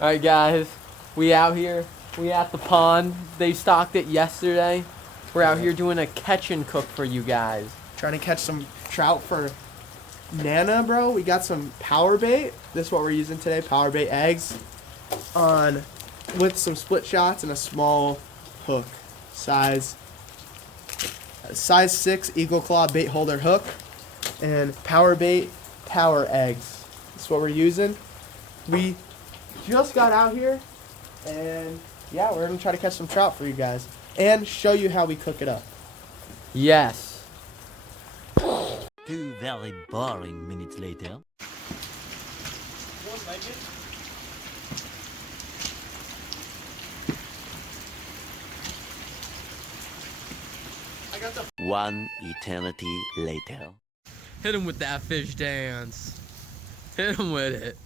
Alright guys, we out here, we at the pond. They stocked it yesterday. We're out here doing a catch and cook for you guys. Trying to catch some trout for Nana, bro. We got some power bait. This is what we're using today, power bait eggs. With some split shots and a small hook. Size 6 Eagle Claw bait holder hook. And power bait tower eggs. That's what we're using. We just got out here, and yeah, we're gonna try to catch some trout for you guys and show you how we cook it up. Yes. 2 very boring minutes later. I got the 1 eternity later. Hit him with that fish dance. Hit him with it.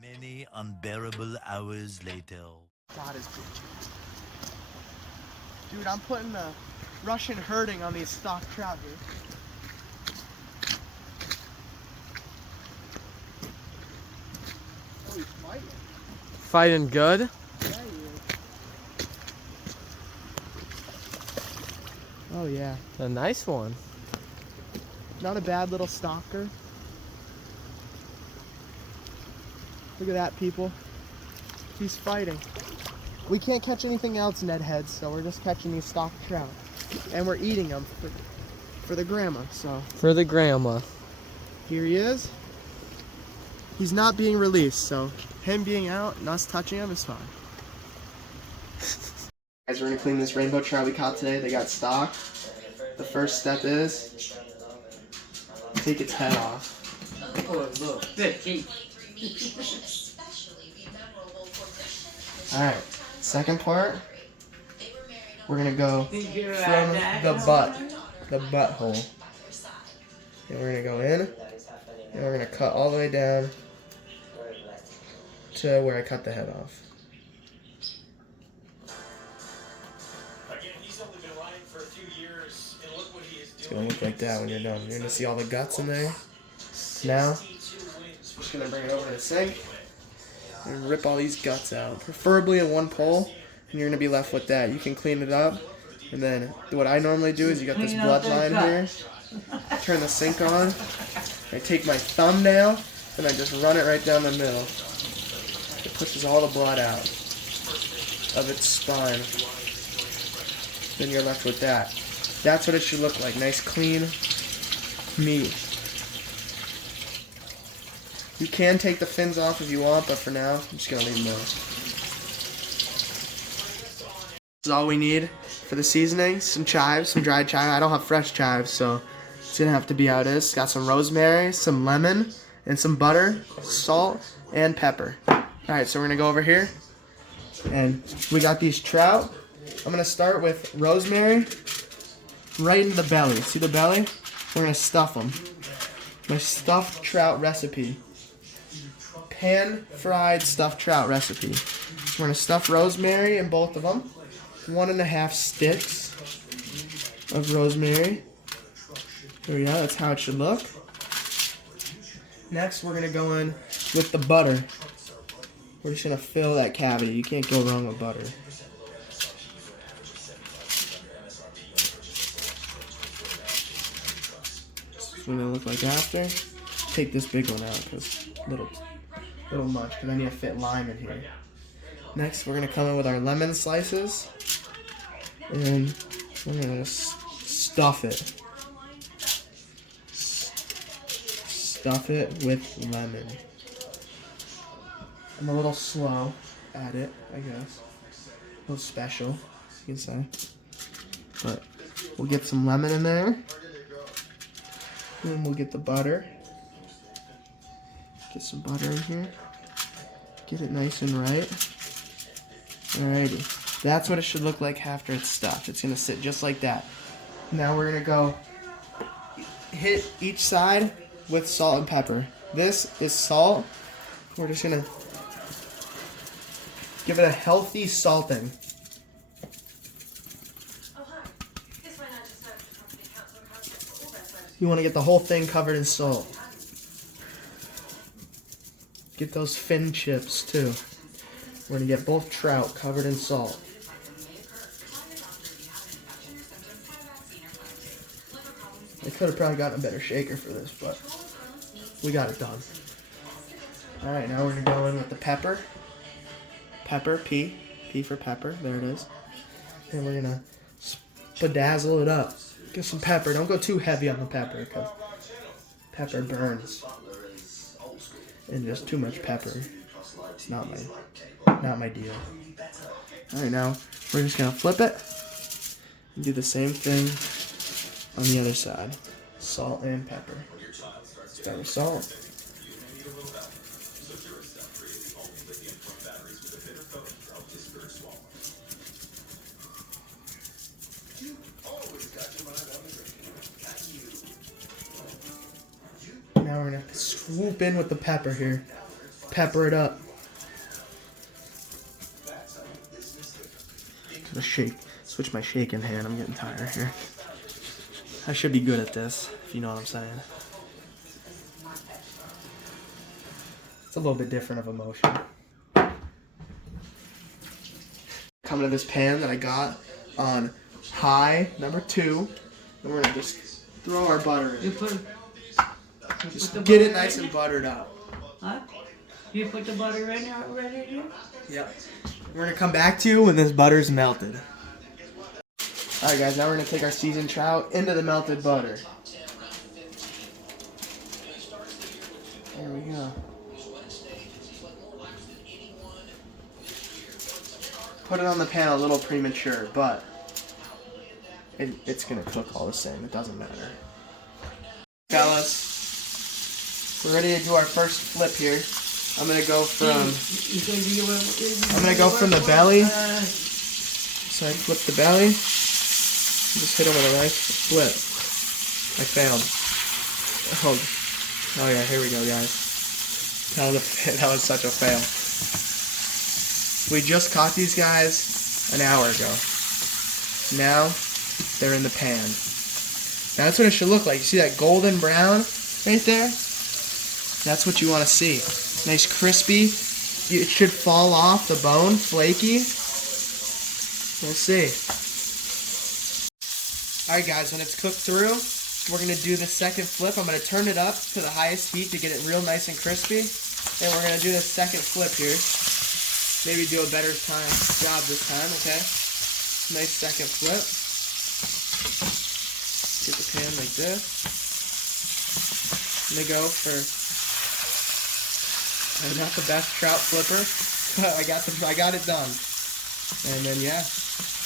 Many unbearable hours later. God is good. Dude, I'm putting the Russian herding on these stock trout here. Oh, he's fighting. Fighting good? Yeah, he is. Oh, yeah. A nice one. Not a bad little stalker. Look at that, people. He's fighting. We can't catch anything else, Ned heads, so we're just catching these stock trout. And we're eating them for the grandma, so. For the grandma. Here he is. He's not being released, so him being out and us touching him is fine. Guys, we're gonna clean this rainbow trout we caught today. They got stocked. The first step is take its head off. Oh, look. Thick. Alright, second part, we're gonna go from the butthole. And we're gonna go in, and we're gonna cut all the way down to where I cut the head off. It's gonna look like that when you're done. You're gonna see all the guts in there. Now, I'm just gonna bring it over to the sink and rip all these guts out, preferably in one pull, and you're gonna be left with that. You can clean it up, and then what I normally do is you got this bloodline here. Turn the sink on. I take my thumbnail and I just run it right down the middle. It pushes all the blood out of its spine. Then you're left with that. That's what it should look like. Nice, clean meat. You can take the fins off if you want, but for now, I'm just gonna leave them there. This is all we need for the seasoning. Some chives, some dried chives. I don't have fresh chives, so it's gonna have to be how it is. Got some rosemary, some lemon, and some butter, salt, and pepper. Alright, so we're gonna go over here, and we got these trout. I'm gonna start with rosemary right in the belly. See the belly? We're gonna stuff them. My stuffed trout recipe. Pan-fried stuffed trout recipe. We're gonna stuff rosemary in both of them. 1.5 sticks of rosemary. There we go, that's how it should look. Next, we're gonna go in with the butter. We're just gonna fill that cavity. You can't go wrong with butter. This is what it'll look like after. Take this big one out because little much, because I need to fit lime in here. Next, we're gonna come in with our lemon slices, and we're gonna just stuff it. Stuff it with lemon. I'm a little slow at it, I guess. A little special, you can say. But we'll get some lemon in there. And we'll get the butter. Get some butter in here. Get it nice and right. Alrighty. That's what it should look like after it's stuffed. It's gonna sit just like that. Now we're gonna go hit each side with salt and pepper. This is salt. We're just gonna Give it a healthy salting. You want to get the whole thing covered in salt. Get those fin chips too. We're going to get both trout covered in salt. I could have probably gotten a better shaker for this, but we got it done. Alright, now we're going to go in with the pepper. Pepper, P. P for pepper. There it is. And we're going to bedazzle it up. Get some pepper. Don't go too heavy on the pepper because pepper burns. And just too much pepper. It's not my deal. Alright, now we're just going to flip it and do the same thing on the other side. Salt and pepper. Start with salt. Now we're going to have to swoop in with the pepper here. Pepper it up. I'm going to shake. Switch my shaking hand. I'm getting tired here. I should be good at this, if you know what I'm saying. It's a little bit different of a motion. Coming to this pan that I got on high, number 2. And we're going to just throw our butter in. Just get it nice and buttered up. Huh? You put the butter in already here? Yep. We're going to come back to you when this butter's melted. Alright guys, now we're going to take our seasoned trout into the melted butter. There we go. Put it on the pan a little premature, but it's going to cook all the same. It doesn't matter. Fellas, we're ready to do our first flip here. I'm going to go from the belly. So I flip the belly. Just hit him with a nice flip. I failed. Oh yeah, here we go, guys. That was such a fail. We just caught these guys an hour ago. Now, they're in the pan. Now that's what it should look like. You see that golden brown right there? That's what you want to see. Nice crispy. It should fall off the bone, flaky. We'll see. Alright guys, when it's cooked through, we're going to do the second flip. I'm going to turn it up to the highest heat to get it real nice and crispy. And we're going to do the second flip here. Maybe do a better job this time, okay? Nice second flip. Get the pan like this. I'm going to go for... I'm not the best trout flipper, but I got it done. And then, yeah.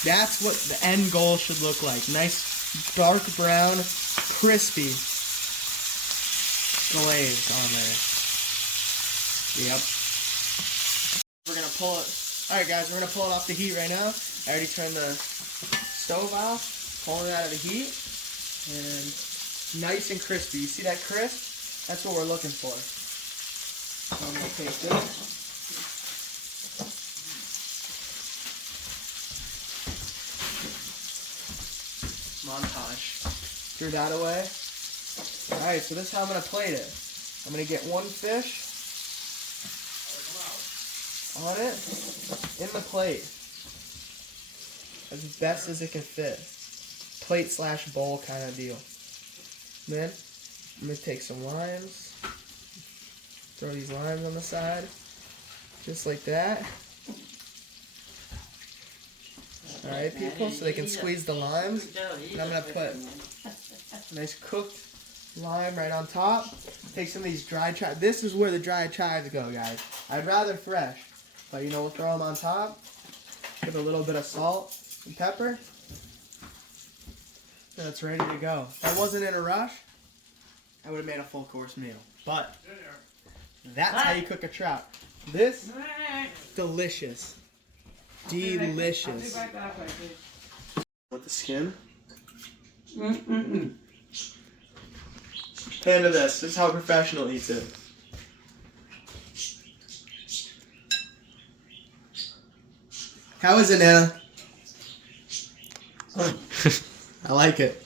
That's what the end goal should look like. Nice dark brown, crispy glaze on there. Yep. We're going to pull it. Alright guys, we're going to pull it off the heat right now. I already turned the stove off. Pulling it out of the heat. And nice and crispy. You see that crisp? That's what we're looking for. So I'm going to take this. Montage. Threw that away. Alright, so this is how I'm going to plate it. I'm going to get one fish on it in the plate as best as it can fit. Plate / bowl kind of deal. Then I'm going to take some limes. Throw these limes on the side. Just like that. Alright people, so they can squeeze the limes. And I'm going to put a nice cooked lime right on top. Take some of these dried chives. This is where the dried chives go, guys. I'd rather fresh. But you know, we'll throw them on top. Give a little bit of salt and pepper. And it's ready to go. If I wasn't in a rush, I would have made a full course meal. But that's how you cook a trout. This, delicious. Delicious. With the skin. Hand of this. This is how a professional eats it. How is it, Nana? I like it.